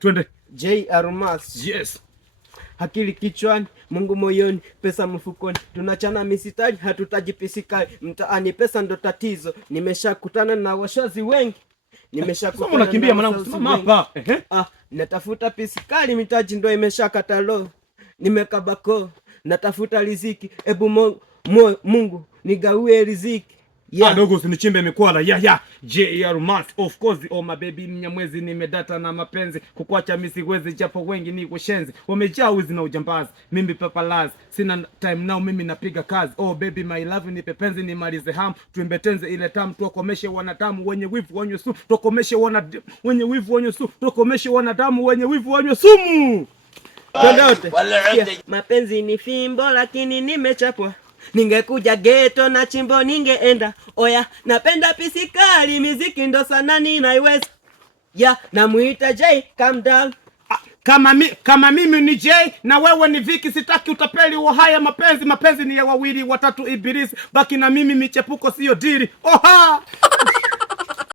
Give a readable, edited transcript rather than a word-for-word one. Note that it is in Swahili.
Twende. J Almas. Yes. Akili kichwani, Mungu moyoni, pesa mfukoni. Tunachana misitari, hatutaji pisikali. Mtaani pesa ndo tatizo. Nimeshakutana na washazi wengi. Nimeshakutana. Unakimbia mwanangu, simama hapa. Natafuta pisikali, mitaji ndo imeshakata lo. Nimekabako, natafuta riziki. Ebu Mungu nigawie riziki. Yeah. Dogo usinichimbe mikwala. J Almas, of course, my baby Mnyamwezi, nimedata na mapenzi. Kukuacha mimi siwezi, japo wengi ni kushenzi. Wamejaa wizi na ujambazi. Mimi papalazi, sina time now, mimi napiga kazi. Oh baby my love, nipe penzi nimalize hamu. Tuembetenze ile tamu, tukomeshe wanadamu wenye wivu wanywe sumu. Tukomeshe wenye wivu wanywe sumu. Tukomeshe wanadamu wenye wivu wanywe sumu. Todote. Mapenzi ni fimbo lakini nimechapwa. Ningekuja ghetto na chimbo ningeenda. Oya, napenda pisikali, miziki ndo sana ninaiweza. Namuita J, calm down. Kama mimi ni J na wewe ni Viki, sitaki utapeli wa haya mapenzi. Mapenzi ni ya wawili watatu ibilisi. Baki na mimi, michepuko sio dili. Oha!